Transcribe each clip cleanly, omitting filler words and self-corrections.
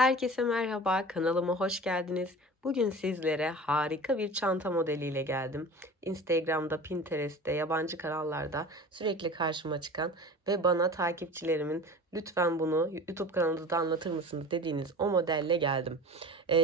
Herkese merhaba, kanalıma hoş geldiniz. Bugün sizlere harika bir çanta modeliyle geldim. Instagram'da, Pinterest'te, yabancı kanallarda sürekli karşıma çıkan ve bana takipçilerimin lütfen bunu YouTube kanalınızda anlatır mısınız dediğiniz o modelle geldim.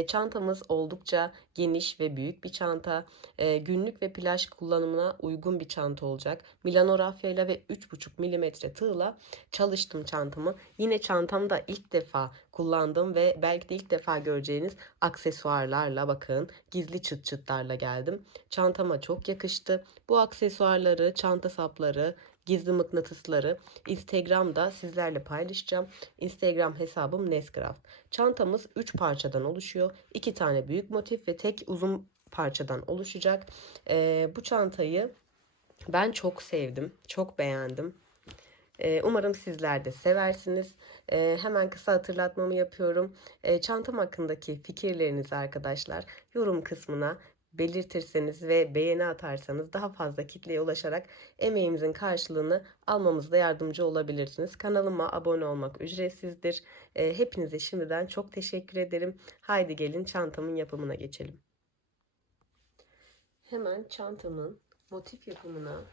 Çantamız oldukça geniş ve büyük bir çanta. Günlük ve plaj kullanımına uygun bir çanta olacak. Milano rafyayla ve 3,5 milimetre tığla çalıştım çantamı. Yine çantamda ilk defa kullandım ve belki de ilk defa göreceğiniz aksesuarlarla, bakın, gizli çıt çıtlarla geldim. Çantama çok yakıştı. Bu aksesuarları, çanta sapları, gizli mıknatısları Instagram'da sizlerle paylaşacağım. Instagram hesabım Nescraft. Çantamız 3 parçadan oluşuyor. 2 tane büyük motif ve tek uzun parçadan oluşacak. Bu çantayı ben çok sevdim, çok beğendim. Umarım sizler de seversiniz. Hemen kısa hatırlatmamı yapıyorum. Çantam hakkındaki fikirlerinizi arkadaşlar yorum kısmına belirtirseniz ve beğeni atarsanız daha fazla kitleye ulaşarak emeğimizin karşılığını almamızda yardımcı olabilirsiniz. Kanalıma abone olmak ücretsizdir. Hepinize şimdiden çok teşekkür ederim. Haydi gelin çantamın yapımına geçelim. Hemen çantamın motif yapımına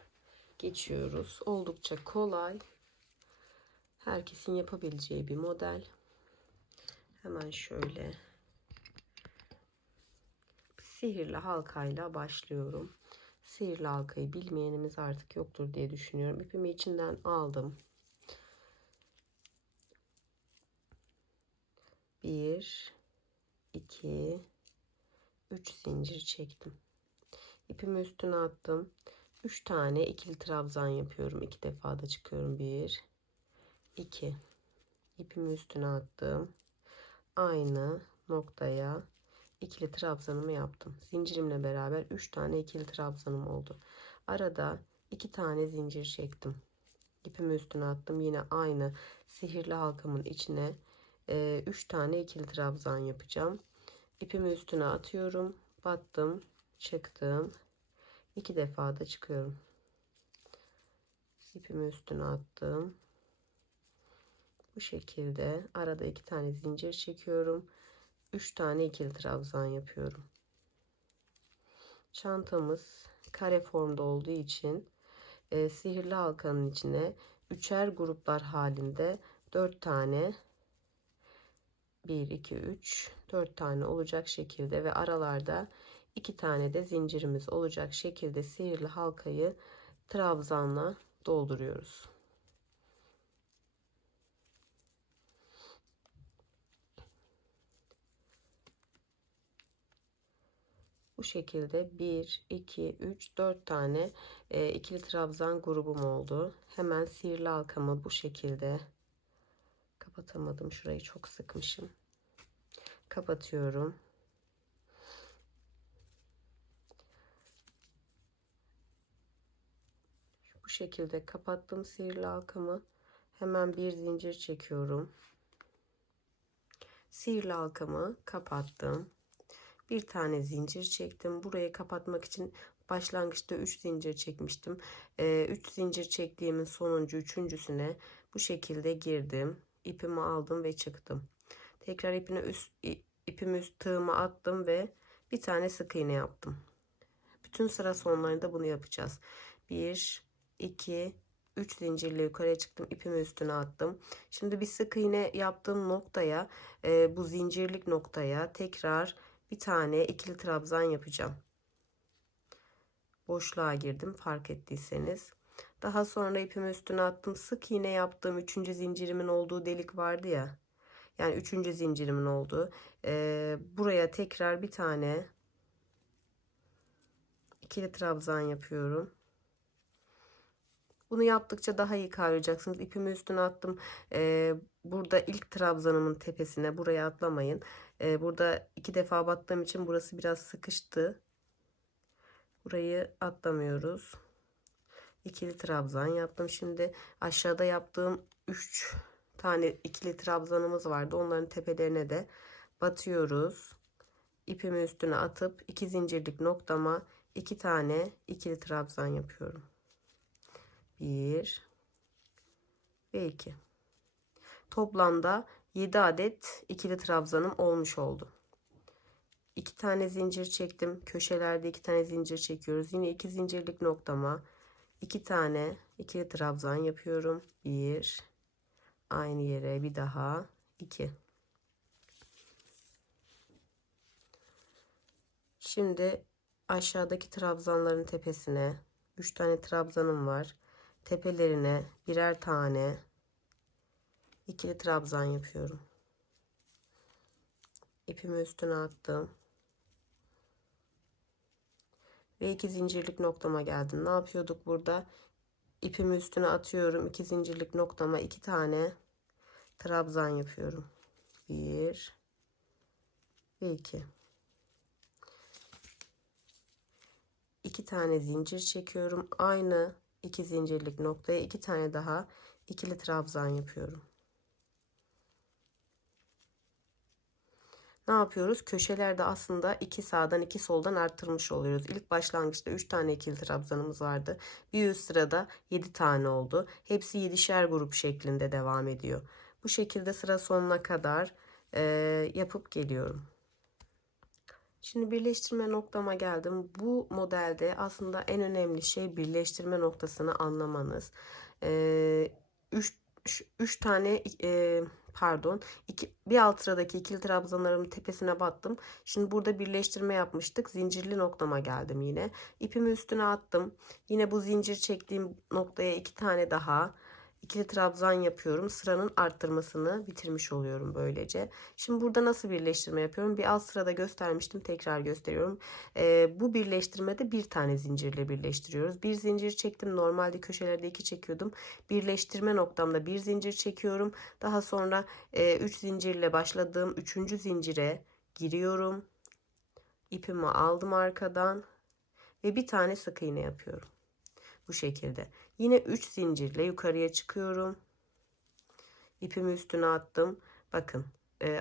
geçiyoruz. Oldukça kolay. Herkesin yapabileceği bir model. Hemen şöyle sihirli halkayla başlıyorum. Sihirli halkayı bilmeyenimiz artık yoktur diye düşünüyorum. İpimi içinden aldım. 1, 2, 3 zincir çektim. İpimi üstüne attım. 3 tane ikili trabzan yapıyorum. 2 defa da çıkıyorum. 1, 2. İpimi üstüne attım. Aynı noktaya ikili trabzanımı yaptım. Zincirimle beraber 3 tane ikili trabzanım oldu. Arada 2 tane zincir çektim. İpimi üstüne attım. Yine aynı sihirli halkamın içine 3 tane ikili trabzan yapacağım. İpimi üstüne atıyorum. Battım, çıktım. 2 defa da çıkıyorum. İpimi üstüne attım. Bu şekilde arada 2 tane zincir çekiyorum. 3 tane ikili trabzan yapıyorum. Çantamız kare formda olduğu için sihirli halkanın içine üçer gruplar halinde 4 tane, 1 2 3 4 tane olacak şekilde ve aralarda 2 tane de zincirimiz olacak şekilde sihirli halkayı trabzanla dolduruyoruz. Bu şekilde 1 2 3 4 tane ikili trabzan grubum oldu. Hemen sihirli halkamı bu şekilde kapatamadım, şurayı çok sıkmışım. Kapatıyorum. Bu şekilde kapattım sihirli halkamı. Hemen bir zincir çekiyorum. Sihirli halkamı kapattım. Bir tane zincir çektim. Burayı kapatmak için başlangıçta 3 zincir çekmiştim. 3 zincir çektiğimin sonuncu üçüncüsüne bu şekilde girdim. İpimi aldım ve çıktım. Tekrar ipimi üst tığıma attım ve bir tane sık iğne yaptım. Bütün sıra sonlarında bunu yapacağız. 1 2 3 zincirle yukarıya çıktım, ipimi üstüne attım. Şimdi bir sık iğne yaptığım noktaya, bu zincirlik noktaya tekrar bir tane ikili trabzan yapacağım. Boşluğa girdim, fark ettiyseniz. Daha sonra ipimi üstüne attım. Sık iğne yaptığım 3. zincirimin olduğu delik vardı ya. Yani 3. zincirimin olduğu. Buraya tekrar bir tane ikili trabzan yapıyorum. Bunu yaptıkça daha iyi kavrayacaksınız. İpimi üstüne attım. Burada ilk trabzanımın tepesine, buraya atlamayın. Burada 2 defa battığım için burası biraz sıkıştı. Burayı atlamıyoruz. İkili trabzan yaptım. Şimdi aşağıda yaptığım 3 tane ikili trabzanımız vardı. Onların tepelerine de batıyoruz. İpimi üstüne atıp 2 zincirlik noktama 2 tane ikili trabzan yapıyorum. 1 ve 2. Toplamda 7 adet ikili trabzanım olmuş oldu. 2 tane zincir çektim. Köşelerde 2 tane zincir çekiyoruz. Yine 2 zincirlik noktama 2 tane ikili trabzan yapıyorum. 1, aynı yere bir daha 2. Şimdi aşağıdaki trabzanların tepesine 3 tane trabzanım var. Tepelerine birer tane ikili trabzan yapıyorum. İpimi üstüne attım. Ve 2 zincirlik noktama geldim. Ne yapıyorduk burada? İpimi üstüne atıyorum. 2 zincirlik noktama 2 tane trabzan yapıyorum. 1 ve 2. 2 tane zincir çekiyorum. Aynı 2 zincirlik noktaya 2 tane daha ikili trabzan yapıyorum. Ne yapıyoruz? Köşelerde aslında 2 sağdan 2 soldan arttırmış oluyoruz. İlk başlangıçta 3 tane ikili trabzanımız vardı. Bir üst sırada 7 tane oldu. Hepsi 7'şer grup şeklinde devam ediyor. Bu şekilde sıra sonuna kadar yapıp geliyorum. Şimdi birleştirme noktama geldim. Bu modelde aslında en önemli şey birleştirme noktasını anlamanız. 3 tane pardon, bir alt sıradaki ikili trabzanlarımın tepesine battım. Şimdi burada birleştirme yapmıştık. Zincirli noktama geldim yine. İpimi üstüne attım. Yine bu zincir çektiğim noktaya 2 tane daha ikili trabzan yapıyorum. Sıranın arttırmasını bitirmiş oluyorum böylece. Şimdi burada nasıl birleştirme yapıyorum? Bir alt sırada göstermiştim. Tekrar gösteriyorum. Bu birleştirmede bir tane zincirle birleştiriyoruz. Bir zincir çektim. Normalde köşelerde 2 çekiyordum. Birleştirme noktamda bir zincir çekiyorum. Daha sonra 3 zincirle başladığım 3. zincire giriyorum. İpimi aldım arkadan ve bir tane sık iğne yapıyorum. Bu şekilde. Yine 3 zincirle yukarıya çıkıyorum. İpimi üstüne attım. Bakın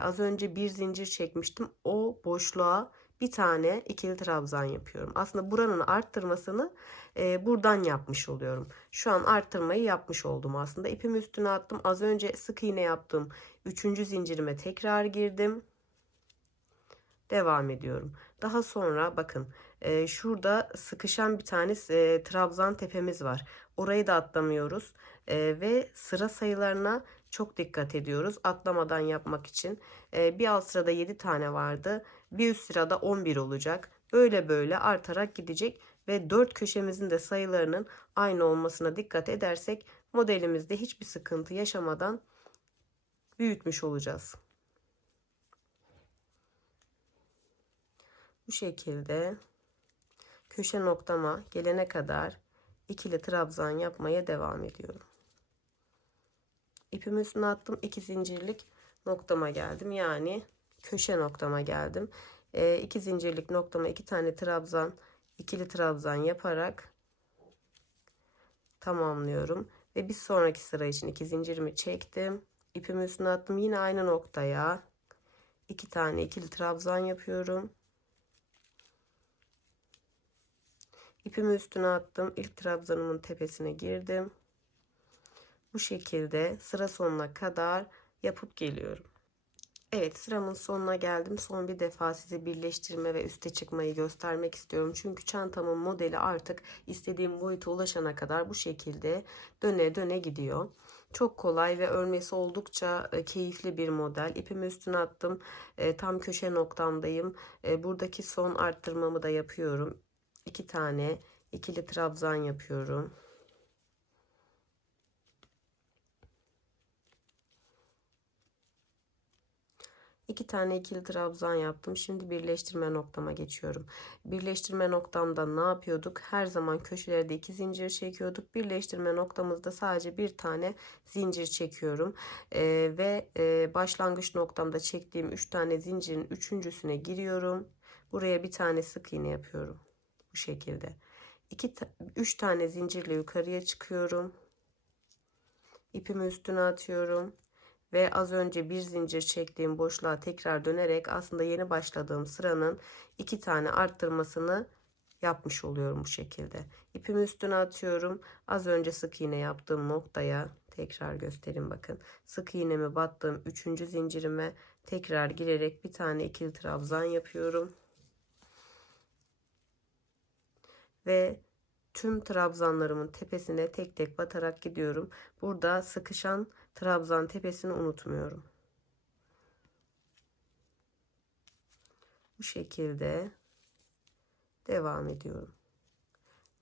az önce bir zincir çekmiştim. O boşluğa bir tane ikili trabzan yapıyorum. Aslında buranın arttırmasını buradan yapmış oluyorum. Şu an arttırmayı yapmış oldum aslında. İpimi üstüne attım. Az önce sık iğne yaptım. 3. zincirime tekrar girdim. Devam ediyorum. Daha sonra bakın şurada sıkışan bir tane trabzan tepemiz var. Orayı da atlamıyoruz. Ve sıra sayılarına çok dikkat ediyoruz. Atlamadan yapmak için. Bir alt sırada 7 tane vardı. Bir üst sırada 11 olacak. Böyle böyle artarak gidecek. Ve 4 köşemizin de sayılarının aynı olmasına dikkat edersek modelimizde hiçbir sıkıntı yaşamadan büyütmüş olacağız. Bu şekilde köşe noktama gelene kadar ikili trabzan yapmaya devam ediyorum. İpimi üstüne attım. 2 zincirlik noktama geldim. Yani köşe noktama geldim. 2 zincirlik noktama 2 tane trabzan, ikili trabzan yaparak tamamlıyorum. Ve bir sonraki sıra için 2 zincirimi çektim. İpimi üstüne attım. Yine aynı noktaya 2 tane ikili trabzan yapıyorum. İpimi üstüne attım. İlk trabzanımın tepesine girdim. Bu şekilde sıra sonuna kadar yapıp geliyorum. Evet, sıramın sonuna geldim. Son bir defa size birleştirme ve üste çıkmayı göstermek istiyorum. Çünkü çantamın modeli artık istediğim boyuta ulaşana kadar bu şekilde döne döne gidiyor. Çok kolay ve örmesi oldukça keyifli bir model. İpimi üstüne attım. Tam köşe noktamdayım. Buradaki son arttırmamı da yapıyorum. 2 tane ikili trabzan yapıyorum. İki tane ikili trabzan yaptım. Şimdi birleştirme noktama geçiyorum. Birleştirme noktamda ne yapıyorduk? Her zaman köşelerde 2 zincir çekiyorduk. Birleştirme noktamızda sadece bir tane zincir çekiyorum. Başlangıç noktamda çektiğim 3 tane zincirin üçüncüsüne giriyorum. Buraya bir tane sık iğne yapıyorum. Bu şekilde. 3 tane zincirle yukarıya çıkıyorum. İpimi üstüne atıyorum. Ve az önce bir zincir çektiğim boşluğa tekrar dönerek aslında yeni başladığım sıranın 2 tane arttırmasını yapmış oluyorum bu şekilde. İpimi üstüne atıyorum. Az önce sık iğne yaptığım noktaya Tekrar göstereyim bakın. Sık iğnemi battığım 3. zincirime tekrar girerek bir tane ikili trabzan yapıyorum. Ve tüm trabzanlarımın tepesine tek tek batarak gidiyorum. Burada sıkışan trabzan tepesini unutmuyorum. Bu şekilde devam ediyorum.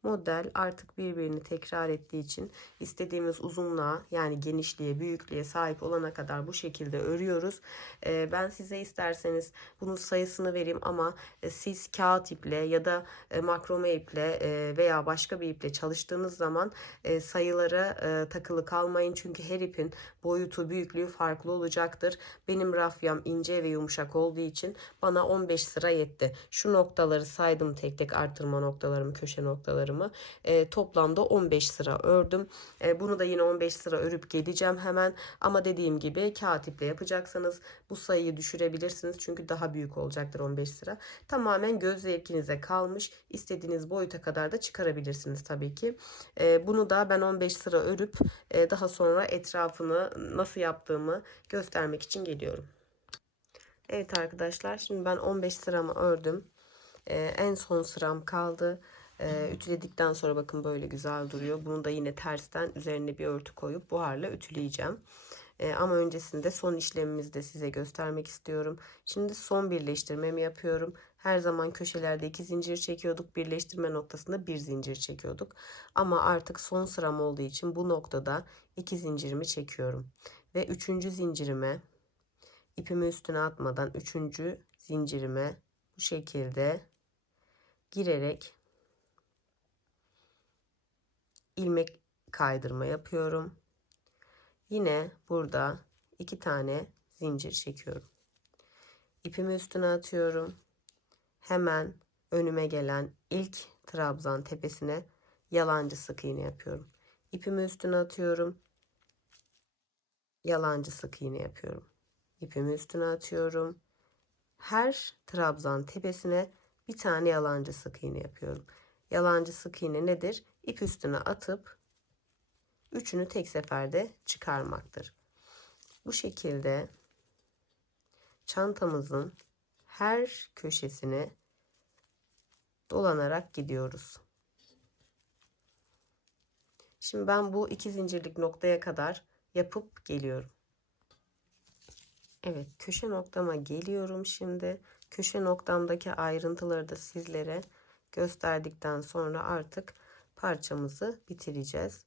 Model artık birbirini tekrar ettiği için istediğimiz uzunluğa, yani genişliğe, büyüklüğe sahip olana kadar bu şekilde örüyoruz. Ben size isterseniz bunun sayısını vereyim ama siz kağıt iple ya da makrome iple veya başka bir iple çalıştığınız zaman sayılara takılı kalmayın. Çünkü her ipin boyutu, büyüklüğü farklı olacaktır. Benim rafyam ince ve yumuşak olduğu için bana 15 sıra yetti. Şu noktaları saydım, tek tek artırma noktalarımı, köşe noktalarımı. Toplamda 15 sıra ördüm. Bunu da yine 15 sıra örüp geleceğim hemen. Ama dediğim gibi kağıt iple yapacaksanız bu sayıyı düşürebilirsiniz. Çünkü daha büyük olacaktır 15 sıra. Tamamen göz zevkinize kalmış. İstediğiniz boyuta kadar da çıkarabilirsiniz tabii ki. Bunu da ben 15 sıra örüp daha sonra etrafını nasıl yaptığımı göstermek için geliyorum. Evet arkadaşlar, şimdi ben 15 sıramı ördüm. En son sıram kaldı. Ütüledikten sonra bakın böyle güzel duruyor. Bunu da yine tersten üzerine bir örtü koyup buharla ütüleyeceğim. Ama öncesinde son işlemimizi de size göstermek istiyorum. Şimdi son birleştirmemi yapıyorum. Her zaman köşelerde 2 zincir çekiyorduk. Birleştirme noktasında 1 zincir çekiyorduk. Ama artık son sıram olduğu için bu noktada 2 zincirimi çekiyorum. Ve 3. zincirime, ipimi üstüne atmadan 3. zincirime bu şekilde girerek ilmek kaydırma yapıyorum. Yine burada 2 tane zincir çekiyorum. İpimi üstüne atıyorum. Hemen önüme gelen ilk trabzan tepesine yalancı sık iğne yapıyorum. İpimi üstüne atıyorum. Yalancı sık iğne yapıyorum. İpimi üstüne atıyorum. Her trabzan tepesine bir tane yalancı sık iğne yapıyorum. Yalancı sık iğne nedir? İp üstüne atıp üçünü tek seferde çıkarmaktır. Bu şekilde çantamızın her köşesine dolanarak gidiyoruz. Şimdi ben bu 2 zincirlik noktaya kadar yapıp geliyorum. Evet, köşe noktama geliyorum şimdi. Köşe noktamdaki ayrıntıları da sizlere gösterdikten sonra artık parçamızı bitireceğiz.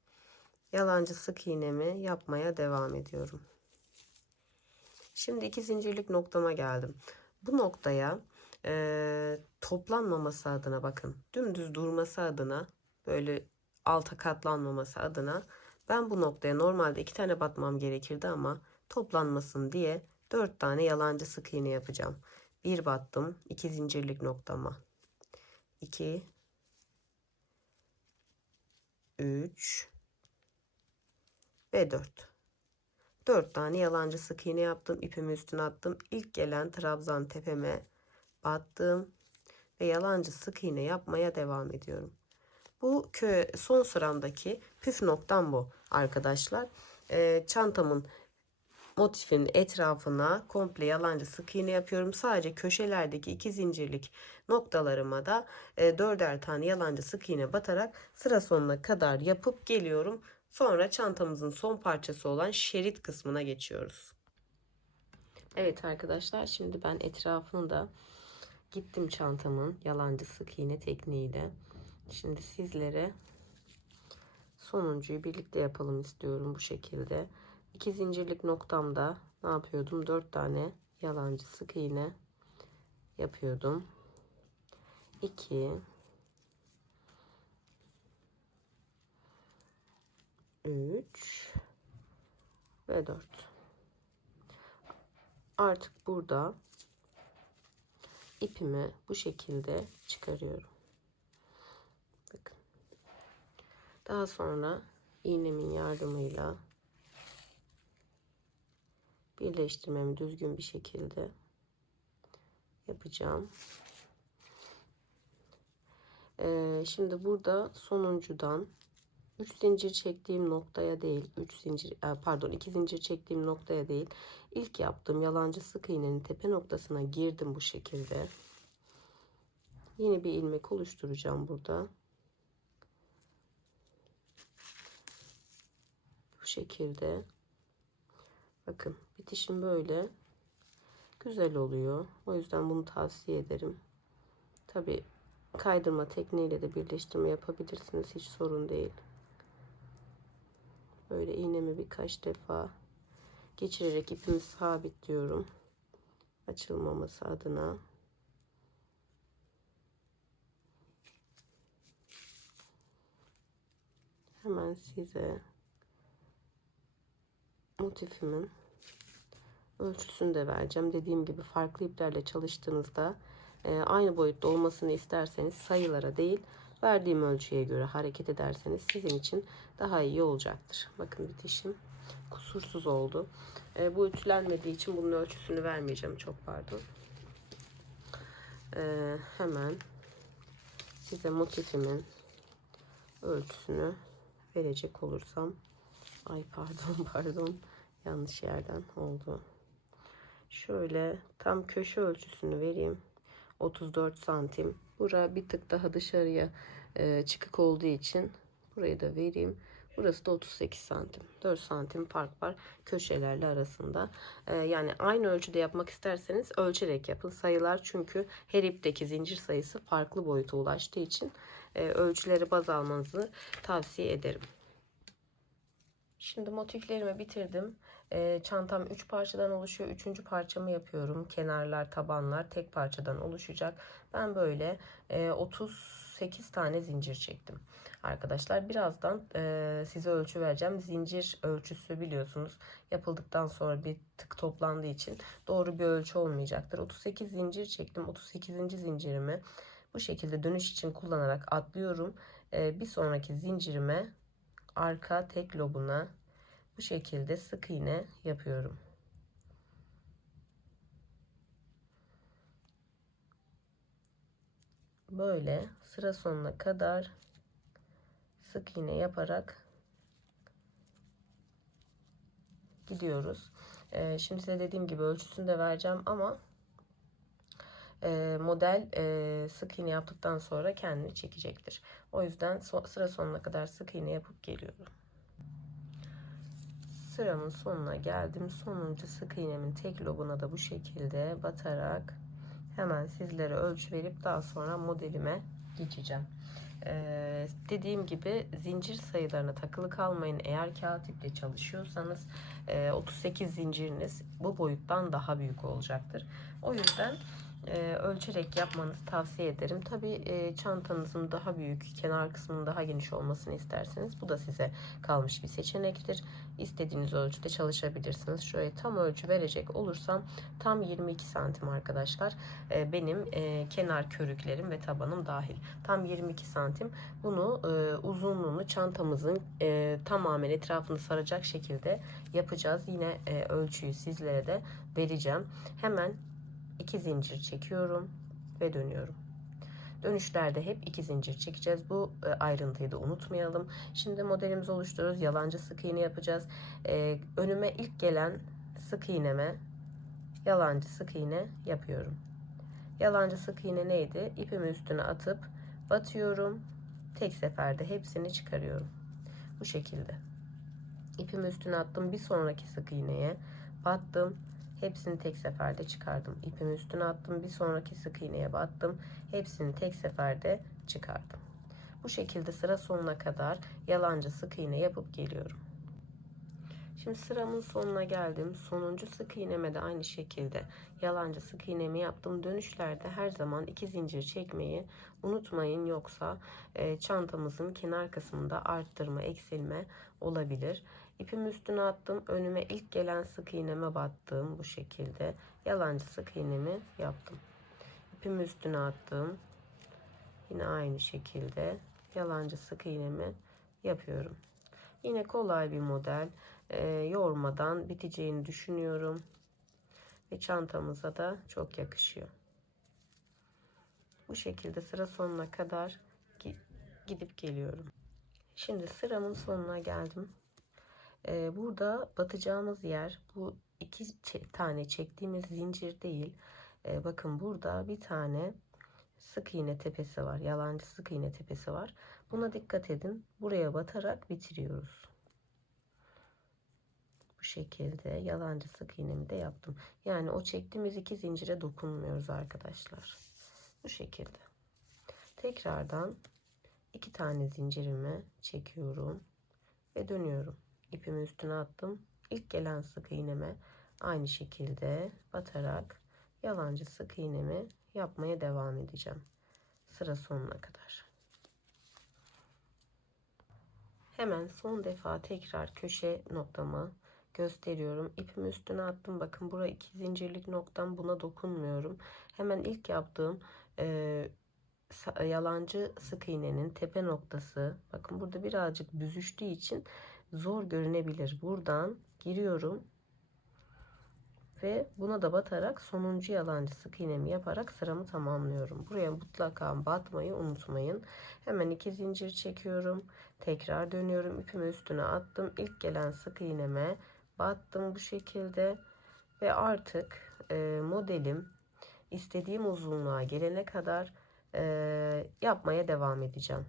Yalancı sık iğnemi yapmaya devam ediyorum. Şimdi 2 zincirlik noktama geldim. Bu noktaya toplanmaması adına, bakın dümdüz durması adına, böyle alta katlanmaması adına ben bu noktaya normalde 2 tane batmam gerekirdi ama toplanmasın diye 4 tane yalancı sık iğne yapacağım. 1 battım 2 zincirlik noktama, 2 3 ve 4 tane yalancı sık iğne yaptım. İpimi üstüne attım. İlk gelen trabzan tepeme battım ve yalancı sık iğne yapmaya devam ediyorum. Bu son sıramdaki püf noktam bu arkadaşlar. Çantamın motifinin etrafına komple yalancı sık iğne yapıyorum. Sadece köşelerdeki 2 zincirlik noktalarıma da 4'er tane yalancı sık iğne batarak sıra sonuna kadar yapıp geliyorum. Sonra çantamızın son parçası olan şerit kısmına geçiyoruz. Evet arkadaşlar, şimdi ben etrafını da gittim çantamın yalancı sık iğne tekniğiyle. Şimdi sizlere sonuncuyu birlikte yapalım istiyorum bu şekilde. 2 zincirlik noktamda ne yapıyordum? 4 tane yalancı sık iğne yapıyordum. 2 3 ve 4. Artık burada ipimi bu şekilde çıkarıyorum. Bakın. Daha sonra iğnemin yardımıyla birleştirmemi düzgün bir şekilde yapacağım. Şimdi burada sonuncudan 3 zincir çektiğim noktaya değil, 3 zincir pardon 2 zincir çektiğim noktaya değil, ilk yaptığım yalancı sık iğnenin tepe noktasına girdim bu şekilde. Yeni bir ilmek oluşturacağım burada. Bu şekilde. Bakın bitişim böyle güzel oluyor. O yüzden bunu tavsiye ederim. Tabi kaydırma tekniğiyle de birleştirme yapabilirsiniz. Hiç sorun değil. Böyle iğnemi birkaç defa geçirerek ipimi sabitliyorum. Açılmaması adına. Hemen size motifimin ölçüsünü de vereceğim. Dediğim gibi farklı iplerle çalıştığınızda aynı boyutta olmasını isterseniz sayılara değil, verdiğim ölçüye göre hareket ederseniz sizin için daha iyi olacaktır. Bakın bitişim kusursuz oldu. Bu ütülenmediği için bunun ölçüsünü vermeyeceğim. Çok pardon. Hemen size motifimin ölçüsünü verecek olursam, ay pardon yanlış yerden oldu. Şöyle tam köşe ölçüsünü vereyim. 34 santim. Bura bir tık daha dışarıya çıkık olduğu için burayı da vereyim. Burası da 38 santim. 4 santim fark var köşelerle arasında. Yani aynı ölçüde yapmak isterseniz ölçerek yapın. Sayılar çünkü her ipteki zincir sayısı farklı boyuta ulaştığı için ölçüleri baz almanızı tavsiye ederim. Şimdi motiflerimi bitirdim. Çantam 3 parçadan oluşuyor. 3. parçamı yapıyorum. Kenarlar, tabanlar tek parçadan oluşacak. Ben böyle 38 tane zincir çektim. Arkadaşlar birazdan size ölçü vereceğim. Zincir ölçüsü biliyorsunuz yapıldıktan sonra bir tık toplandığı için doğru bir ölçü olmayacaktır. 38 zincir çektim. 38. zincirimi bu şekilde dönüş için kullanarak atlıyorum. Bir sonraki zincirime arka tek lobuna bu şekilde sık iğne yapıyorum. Böyle sıra sonuna kadar sık iğne yaparak gidiyoruz. Şimdi size dediğim gibi ölçüsünü de vereceğim ama model sık iğne yaptıktan sonra kendini çekecektir. O yüzden sıra sonuna kadar sık iğne yapıp geliyorum. Sıramın sonuna geldim. Sonuncu sık iğnemin tek lobuna da bu şekilde batarak hemen sizlere ölçü verip daha sonra modelime geçeceğim. Dediğim gibi zincir sayılarına takılı kalmayın. Eğer kağıt iple çalışıyorsanız 38 zinciriniz bu boyuttan daha büyük olacaktır. O yüzden ölçerek yapmanızı tavsiye ederim. Tabi çantanızın daha büyük, kenar kısmının daha geniş olmasını isterseniz bu da size kalmış bir seçenektir. İstediğiniz ölçüde çalışabilirsiniz. Şöyle tam ölçü verecek olursam tam 22 santim arkadaşlar. Benim kenar körüklerim ve tabanım dahil. Tam 22 santim. Bunu uzunluğunu çantamızın tamamen etrafını saracak şekilde yapacağız. Yine ölçüyü sizlere de vereceğim. Hemen 2 zincir çekiyorum ve dönüyorum. Dönüşlerde hep 2 zincir çekeceğiz. Bu ayrıntıyı da unutmayalım. Şimdi modelimizi oluşturuyoruz. Yalancı sık iğne yapacağız. Önüme ilk gelen sık iğneme yalancı sık iğne yapıyorum. Yalancı sık iğne neydi? İpimi üstüne atıp batıyorum. Tek seferde hepsini çıkarıyorum. Bu şekilde. İpimi üstüne attım. Bir sonraki sık iğneye battım. Hepsini tek seferde çıkardım. İpimi üstüne attım. Bir sonraki sık iğneye battım. Hepsini tek seferde çıkardım. Bu şekilde sıra sonuna kadar yalancı sık iğne yapıp geliyorum. Şimdi sıramın sonuna geldim. Sonuncu sık iğneme de aynı şekilde yalancı sık iğnemi yaptım. Dönüşlerde her zaman 2 zincir çekmeyi unutmayın. Yoksa çantamızın kenar kısmında arttırma, eksilme olabilir. İpimi üstüne attım. Önüme ilk gelen sık iğneme battım. Bu şekilde yalancı sık iğnemi yaptım. İpimi üstüne attım. Yine aynı şekilde yalancı sık iğnemi yapıyorum. Yine kolay bir model. Yormadan biteceğini düşünüyorum. Ve çantamıza da çok yakışıyor. Bu şekilde sıra sonuna kadar gidip geliyorum. Şimdi sıramın sonuna geldim. Burada batacağımız yer bu iki tane çektiğimiz zincir değil. Bakın burada bir tane sık iğne tepesi var. Yalancı sık iğne tepesi var. Buna dikkat edin. Buraya batarak bitiriyoruz. Bu şekilde yalancı sık iğnemi de yaptım. Yani o çektiğimiz iki zincire dokunmuyoruz arkadaşlar. Bu şekilde. Tekrardan iki tane zincirimi çekiyorum ve dönüyorum. İpimi üstüne attım. İlk gelen sık iğneme aynı şekilde batarak yalancı sık iğnemi yapmaya devam edeceğim. Sıra sonuna kadar. Hemen son defa tekrar köşe noktamı gösteriyorum. İpimi üstüne attım. Bakın bura iki zincirlik noktam, buna dokunmuyorum. Hemen ilk yaptığım yalancı sık iğnenin tepe noktası. Bakın burada birazcık büzüştüğü için zor görünebilir. Buradan giriyorum ve buna da batarak sonuncu yalancı sık iğnemi yaparak sıramı tamamlıyorum. Buraya mutlaka batmayı unutmayın. Hemen iki zincir çekiyorum. Tekrar dönüyorum. İpimi üstüne attım. İlk gelen sık iğneme battım bu şekilde ve artık modelim istediğim uzunluğa gelene kadar yapmaya devam edeceğim.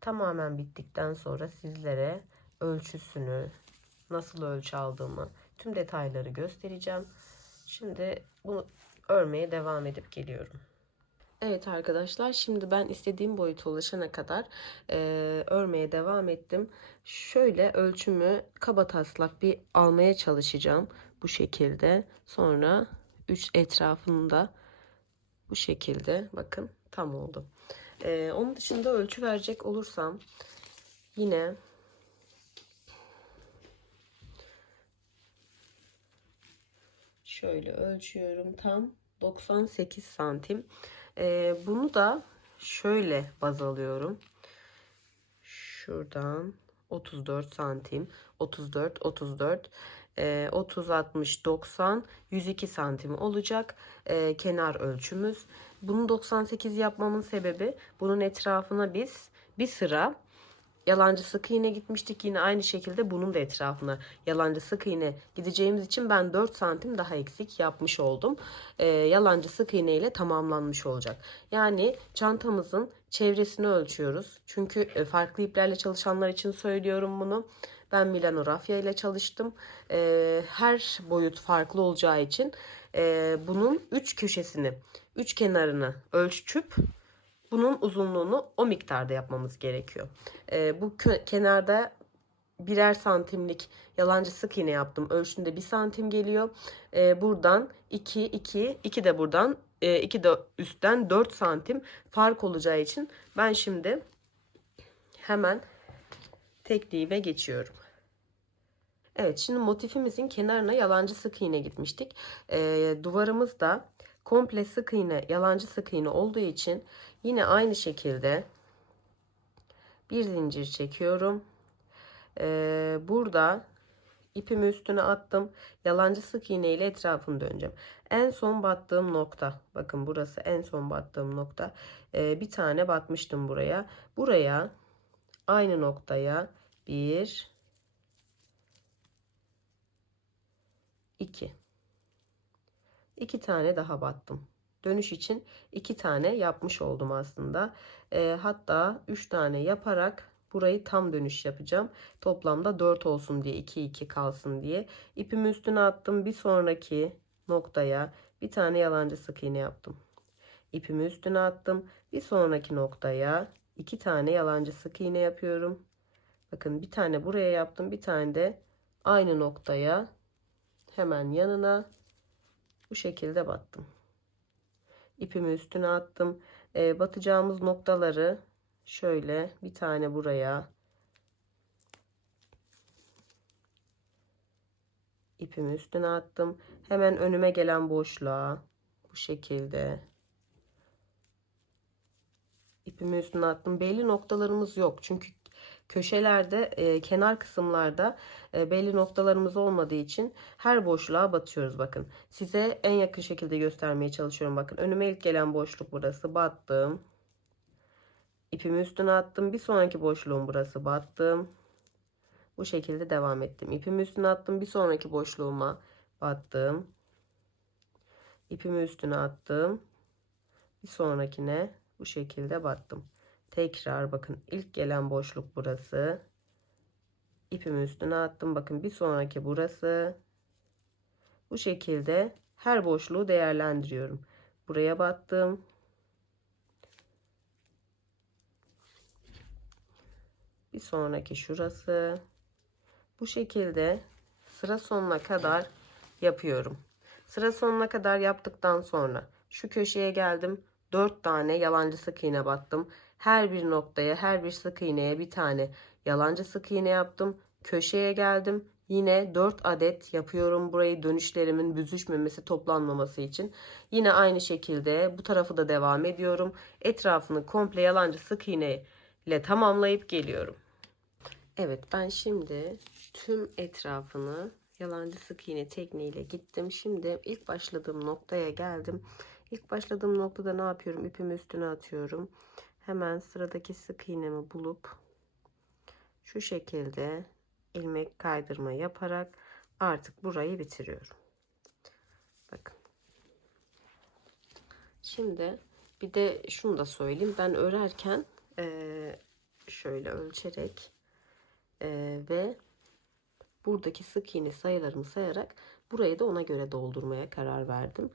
Tamamen bittikten sonra sizlere ölçüsünü, nasıl ölçü aldığımı, tüm detayları göstereceğim. Şimdi bunu örmeye devam edip geliyorum. Evet arkadaşlar, şimdi ben istediğim boyuta ulaşana kadar örmeye devam ettim. Şöyle ölçümü kabataslak bir almaya çalışacağım bu şekilde. Sonra üç etrafında bu şekilde bakın tam oldu. Onun dışında ölçü verecek olursam yine şöyle ölçüyorum, tam 98 santim. Bunu da şöyle baz alıyorum. Şuradan 34 santim, 34, 34, 30, 60, 90, 102 santim olacak kenar ölçümüz. Bunu 98 yapmamın sebebi, bunun etrafına biz bir sıra yalancı sık iğne gitmiştik. Yine aynı şekilde bunun da etrafına yalancı sık iğne gideceğimiz için ben 4 santim daha eksik yapmış oldum. Yalancı sık iğne ile tamamlanmış olacak. Yani çantamızın çevresini ölçüyoruz. Çünkü farklı iplerle çalışanlar için söylüyorum bunu. Ben Milano rafya ile çalıştım. Her boyut farklı olacağı için bunun 3 köşesini, 3 kenarını ölçüp bunun uzunluğunu o miktarda yapmamız gerekiyor. Bu kenarda birer santimlik yalancı sık iğne yaptım. Ölçünde 1 santim geliyor. Buradan 2, 2, 2 de buradan 2 de üstten 4 santim fark olacağı için ben şimdi hemen tekniğime geçiyorum. Evet, şimdi motifimizin kenarına yalancı sık iğne gitmiştik. Duvarımız da komple sık iğne, yalancı sık iğne olduğu için yine aynı şekilde bir zincir çekiyorum. Burada ipimi üstüne attım. Yalancı sık iğne ile etrafını döneceğim. En son battığım nokta. Bakın burası en son battığım nokta. Bir tane batmıştım buraya. Buraya aynı noktaya 1, 2. 2 tane daha battım. Dönüş için 2 tane yapmış oldum aslında. Hatta 3 tane yaparak burayı tam dönüş yapacağım. Toplamda 4 olsun diye, 2 2 kalsın diye. İpimi üstüne attım. Bir sonraki noktaya bir tane yalancı sık iğne yaptım. İpimi üstüne attım. Bir sonraki noktaya 2 tane yalancı sık iğne yapıyorum. Bakın bir tane buraya yaptım. Bir tane de aynı noktaya hemen yanına bu şekilde battım. İpimi üstüne attım. Batacağımız noktaları şöyle bir tane buraya, ipimi üstüne attım. Hemen önüme gelen boşluğa bu şekilde ipimi üstüne attım. Belli noktalarımız yok. Çünkü köşelerde, kenar kısımlarda belli noktalarımız olmadığı için her boşluğa batıyoruz. Bakın. Size en yakın şekilde göstermeye çalışıyorum. Bakın. Önüme ilk gelen boşluk burası. Battım. İpimi üstüne attım. Bir sonraki boşluğum burası, battım. Bu şekilde devam ettim. İpimi üstüne attım. Bir sonraki boşluğuma battım. İpimi üstüne attım. Bir sonrakine bu şekilde battım. Tekrar bakın, ilk gelen boşluk burası. İpimi üstüne attım. Bakın bir sonraki burası. Bu şekilde her boşluğu değerlendiriyorum. Buraya battım. Bir sonraki şurası. Bu şekilde sıra sonuna kadar yapıyorum. Sıra sonuna kadar yaptıktan sonra şu köşeye geldim. 4 tane yalancı sık iğne battım. Her bir noktaya, her bir sık iğneye bir tane yalancı sık iğne yaptım. Köşeye geldim. Yine 4 adet yapıyorum burayı, dönüşlerimin büzüşmemesi, toplanmaması için. Yine aynı şekilde bu tarafı da devam ediyorum. Etrafını komple yalancı sık iğne ile tamamlayıp geliyorum. Evet, ben şimdi tüm etrafını yalancı sık iğne tekniğiyle gittim. Şimdi ilk başladığım noktaya geldim. İlk başladığım noktada ne yapıyorum? İpimi üstüne atıyorum. Hemen sıradaki sık iğnemi bulup şu şekilde ilmek kaydırma yaparak artık burayı bitiriyorum. Bakın. Şimdi bir de şunu da söyleyeyim. Ben örerken şöyle ölçerek ve buradaki sık iğne sayılarımı sayarak burayı da ona göre doldurmaya karar verdim.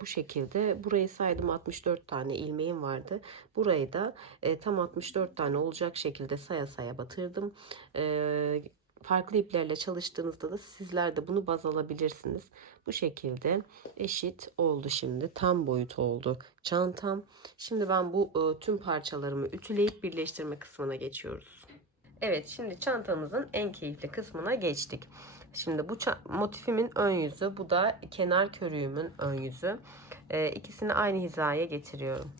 Bu şekilde burayı saydım, 64 tane ilmeğim vardı. Burayı da tam 64 tane olacak şekilde saya saya batırdım. Farklı iplerle çalıştığınızda da sizler de bunu baz alabilirsiniz. Bu şekilde eşit oldu şimdi. Tam boyut oldu çantam. Şimdi ben bu tüm parçalarımı ütüleyip birleştirme kısmına geçiyoruz. Evet, şimdi çantamızın en keyifli kısmına geçtik. Şimdi bu motifimin ön yüzü, bu da kenar körüğümün ön yüzü. İkisini aynı hizaya getiriyorum.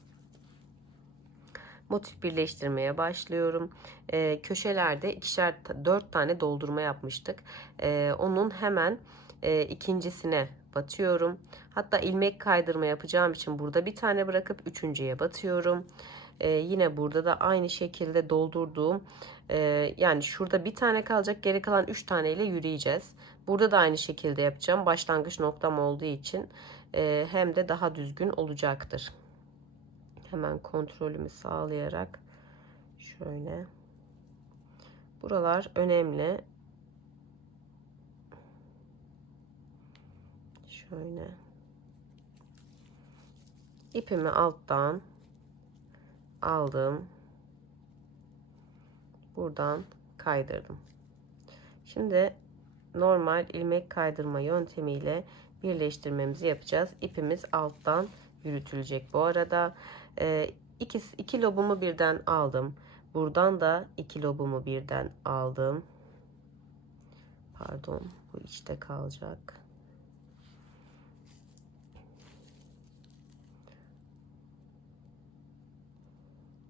Motif birleştirmeye başlıyorum. Köşelerde ikişer 4 tane doldurma yapmıştık. Onun hemen ikincisine batıyorum. Hatta ilmek kaydırma yapacağım için burada bir tane bırakıp üçüncüye batıyorum. Yine burada da aynı şekilde doldurduğum, yani şurada bir tane kalacak, geri kalan 3 tane ile yürüyeceğiz. Burada da aynı şekilde yapacağım. Başlangıç noktam olduğu için hem de daha düzgün olacaktır. Hemen kontrolümü sağlayarak şöyle. Buralar önemli. Şöyle. İpimi alttan aldım. Buradan kaydırdım. Şimdi normal ilmek kaydırma yöntemiyle birleştirmemizi yapacağız. İpimiz alttan yürütülecek. Bu arada iki lobumu birden aldım. Buradan da iki lobumu birden aldım. Pardon, bu içte kalacak.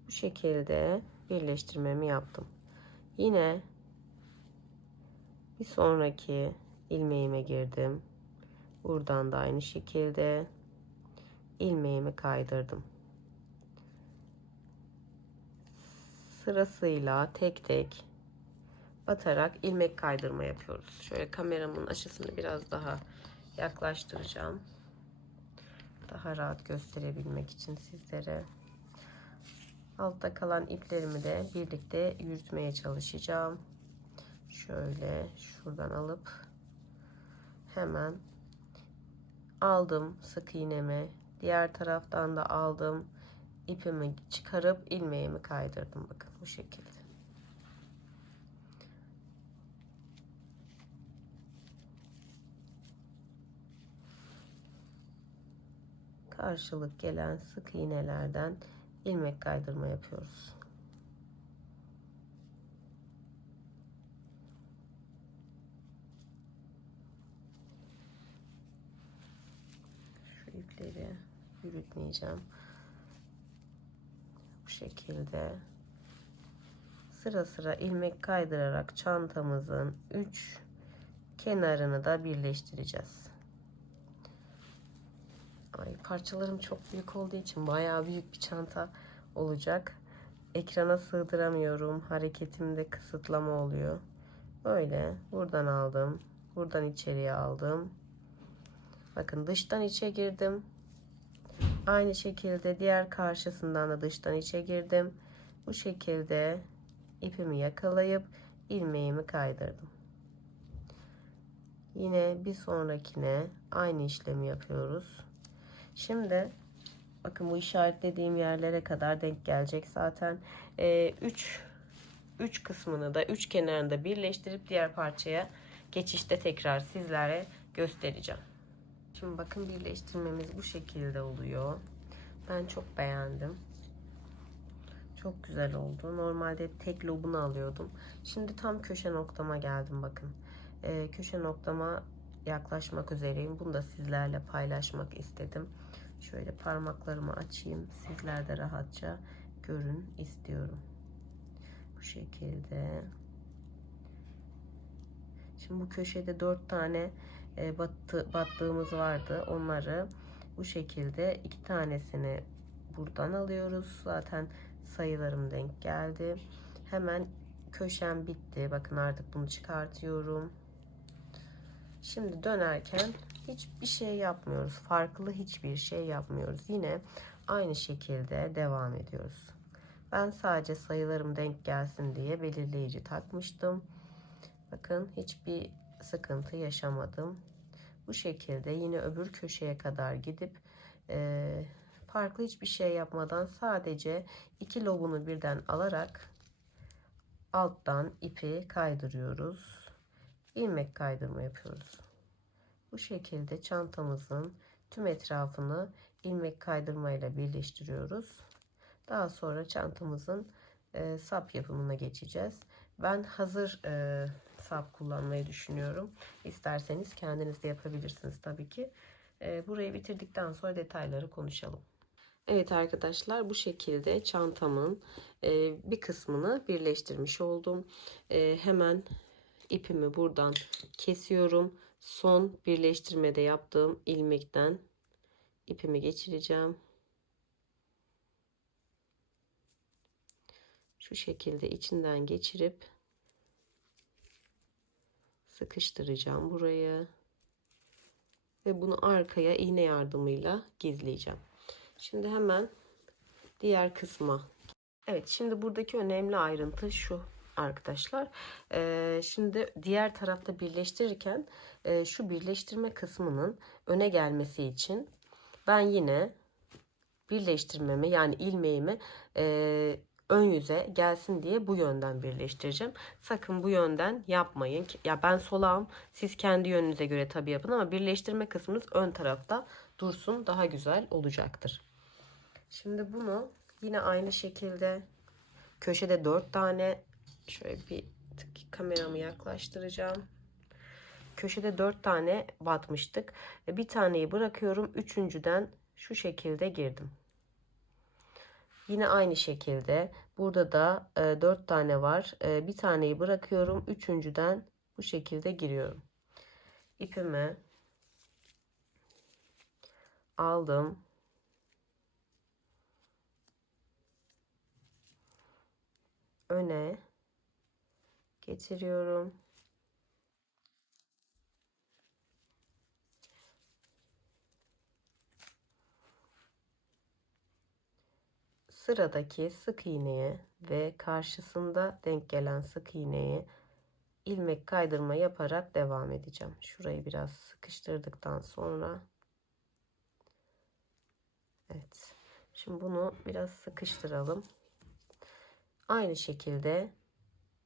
Bu şekilde birleştirmemi yaptım. Yine bir sonraki ilmeğime girdim. Buradan da aynı şekilde ilmeğimi kaydırdım. Sırasıyla tek tek batarak ilmek kaydırma yapıyoruz. Şöyle kameramın açısını biraz daha yaklaştıracağım. Daha rahat gösterebilmek için sizlere. Altta kalan iplerimi de birlikte yürütmeye çalışacağım. Şöyle şuradan alıp hemen aldım sık iğnemi. Diğer taraftan da aldım. İpimi çıkarıp ilmeğimi kaydırdım. Bakın bu şekilde. Karşılık gelen sık iğnelerden ilmek kaydırma yapıyoruz. Şu ipleri yürütmeyeceğim. Bu şekilde sıra sıra ilmek kaydırarak çantamızın 3 kenarını da birleştireceğiz. Ay, parçalarım çok büyük olduğu için bayağı büyük bir çanta olacak. ekrana sığdıramıyorum. Hareketimde kısıtlama oluyor. Böyle buradan aldım. Buradan içeriye aldım. Bakın dıştan içe girdim. Aynı şekilde diğer karşısından da dıştan içe girdim. Bu şekilde ipimi yakalayıp ilmeğimi kaydırdım. Yine bir sonrakine aynı işlemi yapıyoruz. Şimdi bakın bu işaretlediğim yerlere kadar denk gelecek zaten. 3 kısmını da 3 kenarını da birleştirip diğer parçaya geçişte tekrar sizlere göstereceğim. Şimdi bakın birleştirmemiz bu şekilde oluyor. Ben çok beğendim. Çok güzel oldu. Normalde tek lobunu alıyordum. Şimdi tam köşe noktama geldim bakın. Köşe noktama yaklaşmak üzereyim. Bunu da sizlerle paylaşmak istedim. Şöyle parmaklarımı açayım. Sizler de rahatça görün istiyorum. Bu şekilde. Şimdi bu köşede 4 tane battığımız vardı. Onları bu şekilde 2 tanesini buradan alıyoruz. Zaten sayılarım denk geldi. Hemen köşem bitti. Bakın artık bunu çıkartıyorum. Şimdi dönerken hiçbir şey yapmıyoruz. Farklı hiçbir şey yapmıyoruz. Yine aynı şekilde devam ediyoruz. Ben sadece sayılarım denk gelsin diye belirleyici takmıştım. Bakın hiçbir sıkıntı yaşamadım. Bu şekilde yine öbür köşeye kadar gidip farklı hiçbir şey yapmadan sadece 2 lobunu birden alarak alttan ipi kaydırıyoruz. İlmek kaydırma yapıyoruz. Bu şekilde çantamızın tüm etrafını ilmek kaydırmayla birleştiriyoruz. Daha sonra çantamızın sap yapımına geçeceğiz. Ben hazır sap kullanmayı düşünüyorum. İsterseniz kendiniz de yapabilirsiniz tabii ki. Burayı bitirdikten sonra detayları konuşalım. Evet arkadaşlar, bu şekilde çantamın bir kısmını birleştirmiş oldum. Hemen ipimi buradan kesiyorum. Son birleştirmede yaptığım ilmekten ipimi geçireceğim. Şu şekilde içinden geçirip sıkıştıracağım burayı ve bunu arkaya iğne yardımıyla gizleyeceğim. Şimdi hemen diğer kısma. Evet, şimdi buradaki önemli ayrıntı şu arkadaşlar. Şimdi diğer tarafta birleştirirken şu birleştirme kısmının öne gelmesi için ben yine birleştirmemi yani ilmeğimi ön yüze gelsin diye bu yönden birleştireceğim. Sakın bu yönden yapmayın. Ya ben solağım. Siz kendi yönünüze göre tabii yapın ama birleştirme kısmınız ön tarafta dursun. Daha güzel olacaktır. Şimdi bunu yine aynı şekilde köşede 4 tane şöyle bir kameramı yaklaştıracağım. Köşede 4 tane batmıştık. Bir taneyi bırakıyorum. Üçüncüden şu şekilde girdim. Yine aynı şekilde burada da 4 tane var. Bir taneyi bırakıyorum. Üçüncüden bu şekilde giriyorum. İpimi aldım. Öne getiriyorum. Sıradaki sık iğneye ve karşısında denk gelen sık iğneye ilmek kaydırma yaparak devam edeceğim. Şurayı biraz sıkıştırdıktan sonra evet. Şimdi bunu biraz sıkıştıralım. Aynı şekilde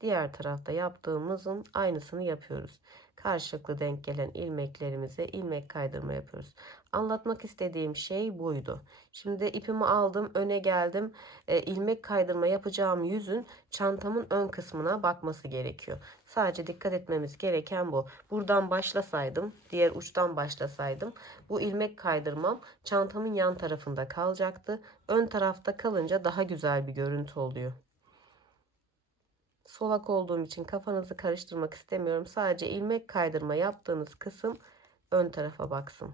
diğer tarafta yaptığımızın aynısını yapıyoruz. Karşılıklı denk gelen ilmeklerimize ilmek kaydırma yapıyoruz. Anlatmak istediğim şey buydu. Şimdi ipimi aldım, öne geldim. İlmek kaydırma yapacağım yüzün çantamın ön kısmına bakması gerekiyor. Sadece dikkat etmemiz gereken bu. Buradan başlasaydım, diğer uçtan başlasaydım bu ilmek kaydırmam çantamın yan tarafında kalacaktı. Ön tarafta kalınca daha güzel bir görüntü oluyor. Solak olduğum için kafanızı karıştırmak istemiyorum. Sadece ilmek kaydırma yaptığınız kısım ön tarafa baksın.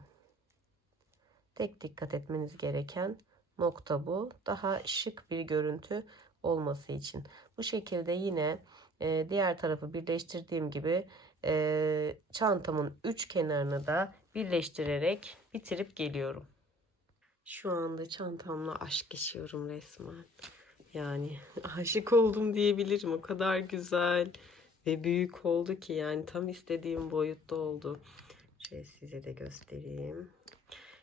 Tek dikkat etmeniz gereken nokta bu. Daha şık bir görüntü olması için. Bu şekilde yine diğer tarafı birleştirdiğim gibi çantamın üç kenarını da birleştirerek bitirip geliyorum. Şu anda çantamla aşk yaşıyorum resmen. Yani aşık oldum diyebilirim. O kadar güzel ve büyük oldu ki, yani tam istediğim boyutta oldu. Şöyle size de göstereyim.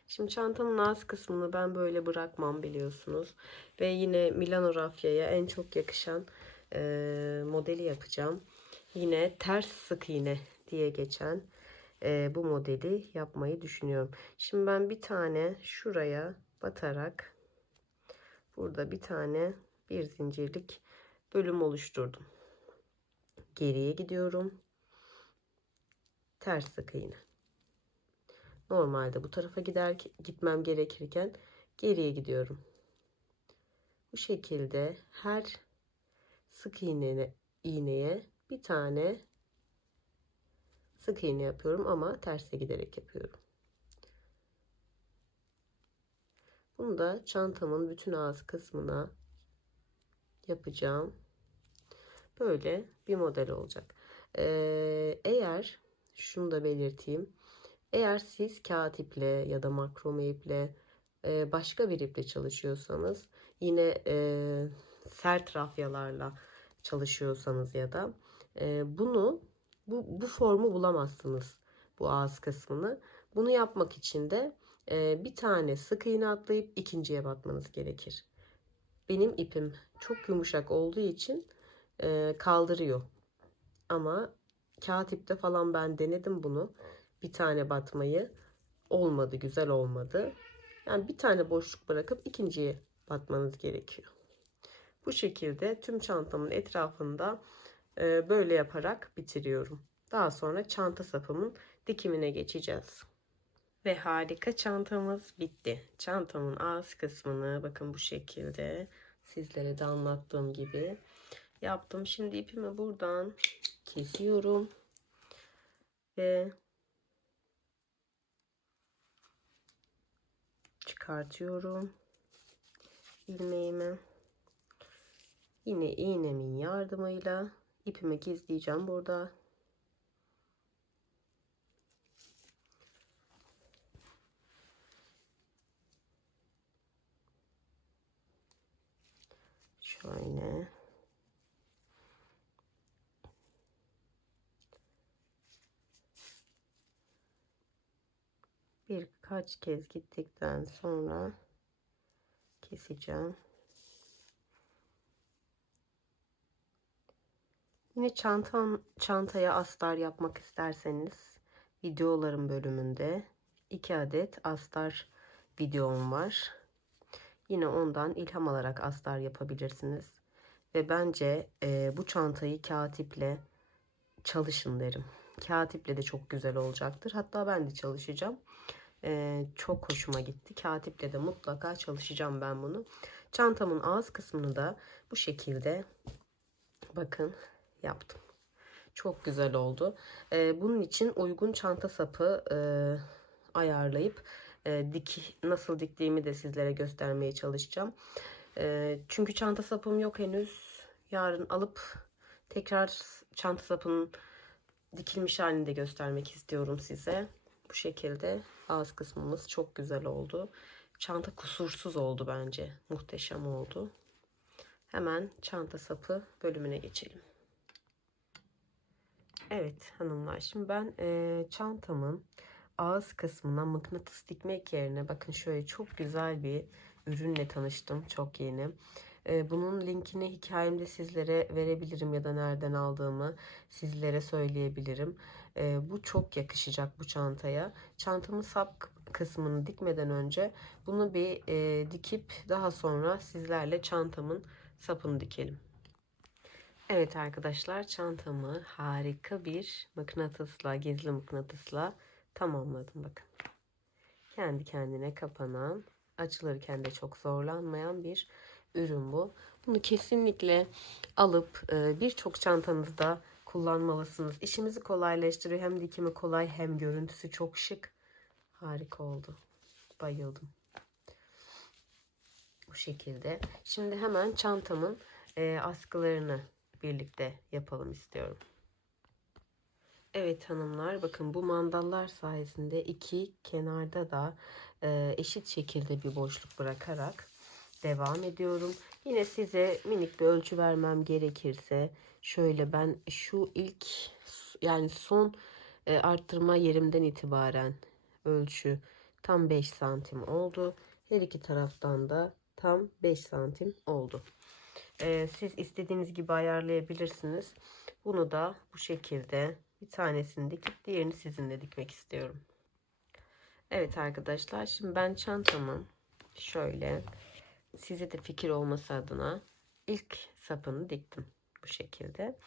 Şimdi çantamın ağız kısmını ben böyle bırakmam, biliyorsunuz. Ve yine Milano rafyaya en çok yakışan modeli yapacağım. Yine ters sık iğne diye geçen bu modeli yapmayı düşünüyorum. Şimdi ben bir tane şuraya batarak burada bir tane bir zincirlik bölüm oluşturdum. Geriye gidiyorum. Ters sık iğne. Normalde bu tarafa gitmem gerekirken geriye gidiyorum. Bu şekilde her sık iğneye bir tane sık iğne yapıyorum ama terse giderek yapıyorum. Bunu da çantamın bütün ağız kısmına yapacağım. Böyle bir model olacak. Eğer şunu da belirteyim. Eğer siz kağıt iple ya da makrome iple başka bir iple çalışıyorsanız, yine sert rafyalarla çalışıyorsanız ya da bu formu bulamazsınız, bu ağız kısmını. Bunu yapmak için de bir tane sık iğne atlayıp ikinciye batmanız gerekir. Benim ipim çok yumuşak olduğu için kaldırıyor. Ama kağıt ipte falan ben denedim bunu. Bir tane batmayı, olmadı, güzel olmadı. Yani bir tane boşluk bırakıp ikinciye batmanız gerekiyor. Bu şekilde tüm çantamın etrafında böyle yaparak bitiriyorum. Daha sonra çanta sapımın dikimine geçeceğiz. Ve harika çantamız bitti. Çantamın ağız kısmını bakın bu şekilde sizlere de anlattığım gibi yaptım. Şimdi ipimi buradan kesiyorum ve çıkartıyorum ilmeğimi. Yine iğnemin yardımıyla ipimi gizleyeceğim burada. Şöyle. Birkaç kez gittikten sonra keseceğim. Yine çantaya astar yapmak isterseniz videolarım bölümünde 2 adet astar videom var. Yine ondan ilham alarak astar yapabilirsiniz. Ve bence bu çantayı kağıt iple çalışın derim. Kağıt iple de çok güzel olacaktır. Hatta ben de çalışacağım. Çok hoşuma gitti. Kağıt iple de mutlaka çalışacağım ben bunu. Çantamın ağız kısmını da bu şekilde bakın yaptım. Çok güzel oldu. Bunun için uygun çanta sapı ayarlayıp nasıl diktiğimi de sizlere göstermeye çalışacağım. Çünkü çanta sapım yok henüz. Yarın alıp tekrar çanta sapının dikilmiş halini de göstermek istiyorum size. Bu şekilde ağız kısmımız çok güzel oldu. Çanta kusursuz oldu bence. Muhteşem oldu. Hemen çanta sapı bölümüne geçelim. Evet hanımlar, şimdi ben çantamın ağız kısmına mıknatıs dikmek yerine bakın şöyle çok güzel bir ürünle tanıştım, çok yeni. Bunun linkini hikayemde sizlere verebilirim ya da nereden aldığımı sizlere söyleyebilirim. Bu çok yakışacak bu çantaya. Çantamın sap kısmını dikmeden önce bunu bir dikip daha sonra sizlerle çantamın sapını dikelim. Evet arkadaşlar, çantamı harika bir mıknatısla, gizli mıknatısla tamamladım. Bakın. Kendi kendine kapanan, açılırken de çok zorlanmayan bir ürün bu. Bunu kesinlikle alıp birçok çantanızda kullanmalısınız. İşimizi kolaylaştırıyor. Hem dikimi kolay hem görüntüsü çok şık. Harika oldu. Bayıldım. Bu şekilde. Şimdi hemen çantamın askılarını birlikte yapalım istiyorum. Evet hanımlar, bakın bu mandallar sayesinde iki kenarda da eşit şekilde bir boşluk bırakarak devam ediyorum. Yine size minik bir ölçü vermem gerekirse şöyle, ben şu ilk yani son arttırma yerimden itibaren ölçü tam 5 santim oldu. Her iki taraftan da tam 5 santim oldu. Siz istediğiniz gibi ayarlayabilirsiniz. Bunu da bu şekilde bir tanesini dikip diğerini sizinle dikmek istiyorum. Evet arkadaşlar, şimdi ben çantamın şöyle size de fikir olması adına ilk sapını diktim bu şekilde.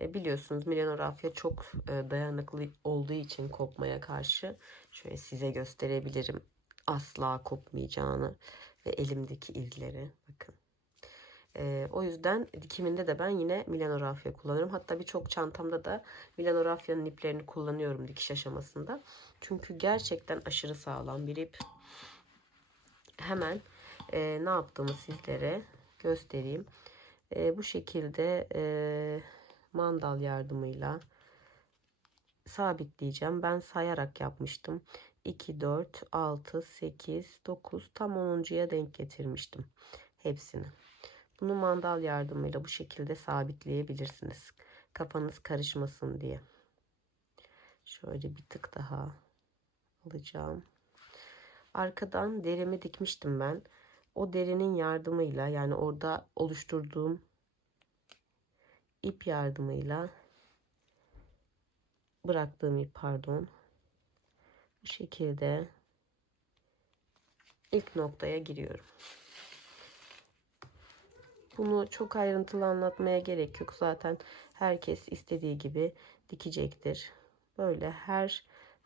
Biliyorsunuz Milano çok dayanıklı olduğu için kopmaya karşı şöyle size gösterebilirim. Asla kopmayacağını ve elimdeki izleri bakın. O yüzden dikiminde de ben yine Milano Raffia kullanırım. Hatta birçok çantamda da Milano Raffia'nın iplerini kullanıyorum dikiş aşamasında. Çünkü gerçekten aşırı sağlam bir ip. Hemen ne yaptığımı sizlere göstereyim. Bu şekilde mandal yardımıyla sabitleyeceğim. Ben sayarak yapmıştım. 2, 4, 6, 8, 9, tam 10'uncuya denk getirmiştim hepsini. Bunu mandal yardımıyla bu şekilde sabitleyebilirsiniz. Kafanız karışmasın diye. Şöyle bir tık daha alacağım. Arkadan derimi dikmiştim ben. O derinin yardımıyla, yani orada oluşturduğum ip yardımıyla, bıraktığım ip pardon, bu şekilde ilk noktaya giriyorum. Bunu çok ayrıntılı anlatmaya gerek yok. Zaten herkes istediği gibi dikecektir. Böyle her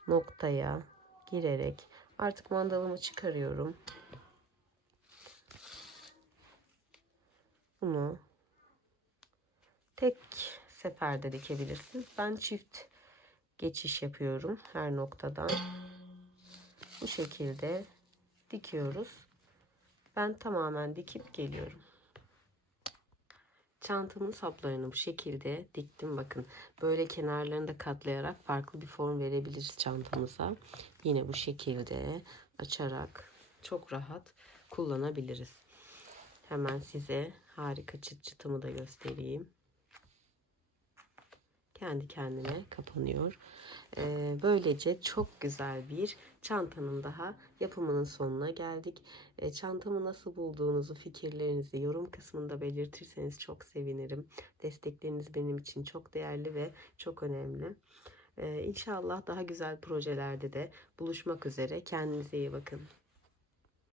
noktaya girerek artık mandalımı çıkarıyorum. Bunu tek seferde dikebilirsiniz. Ben çift geçiş yapıyorum her noktadan. Bu şekilde dikiyoruz. Ben tamamen dikip geliyorum. Çantamın saplarını bu şekilde diktim. Bakın böyle kenarlarını da katlayarak farklı bir form verebiliriz çantamıza. Yine bu şekilde açarak çok rahat kullanabiliriz. Hemen size harika çıt çıtımı da göstereyim. Kendi kendine kapanıyor. Böylece çok güzel bir çantanın daha yapımının sonuna geldik. Çantamı nasıl bulduğunuzu, fikirlerinizi yorum kısmında belirtirseniz çok sevinirim. Destekleriniz benim için çok değerli ve çok önemli. İnşallah daha güzel projelerde de buluşmak üzere. Kendinize iyi bakın.